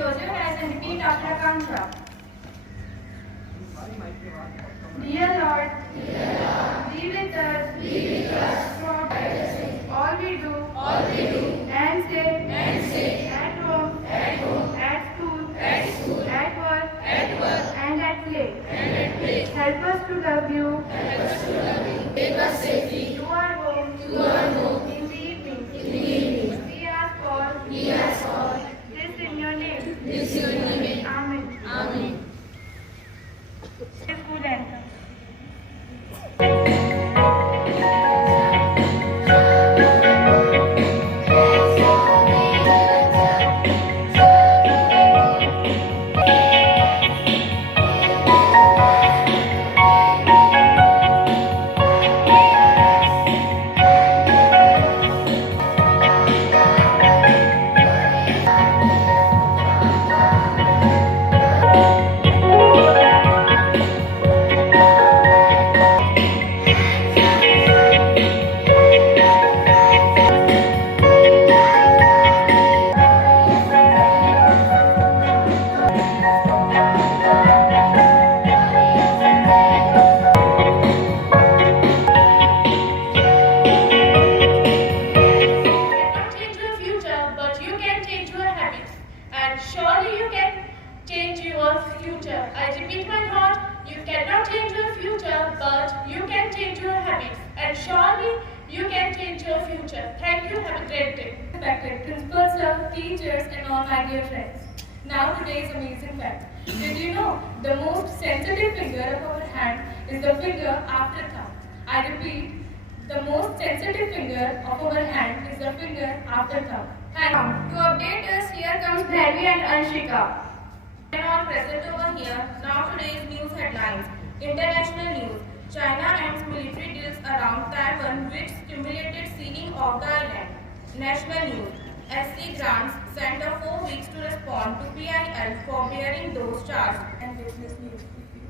close your eyes and repeat after a countdown. Dear Lord, be with us throughout all we do, and say, at home, at school, at work, and at play. Help us to love you. Take us safely to our home in the evening. We ask all this in your name. Amen. School anthem. I repeat my thought, you cannot change your future, but you can change your habits. And surely you can change your future. Thank you, have a great day. Respected principals, sir, teachers and all my dear friends. Now today's amazing fact. Did you know the most sensitive finger of our hand is the finger after thumb? I repeat, the most sensitive finger of our hand is the finger after thumb. Thank you. To update us, here comes Bharni and Anshika. And all present over here. Now today's news headlines. International news. China ends military deals around Taiwan which stimulated seizing of the island. National news. SC grants sent a 4 weeks to respond to PIL for bearing those charged. And business news.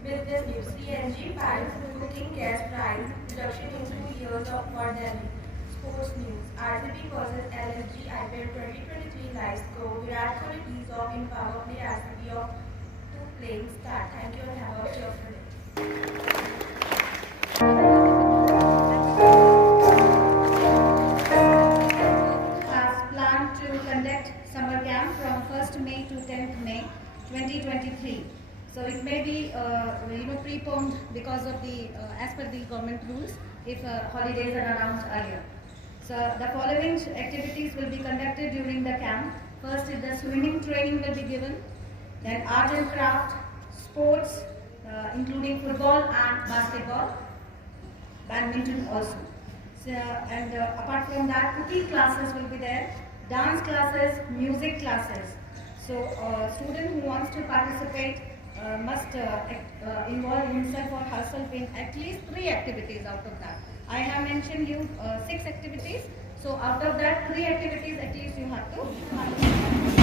Business news. CNG pipes, cooking gas price reduction in 2 years of for Delhi. Sports news. RCB versus LSG IPL 2023 live score. Virat Kohli tees off in power play RCB of 2 playing start. Thank you and have a cheerful day. Has planned to conduct summer camp from 1st May to 10th May 2023. So it may be preponed because of the as per the government rules if holidays are announced earlier. So the following activities will be conducted during the camp. First is the swimming training will be given, then art and craft, sports including football and basketball, badminton also. So, and apart from that, cooking classes will be there, dance classes, music classes. So a student who wants to participate must involve himself or herself in at least 3 activities out of that. I have mentioned you 6 activities. So out of that 3 activities at least you have to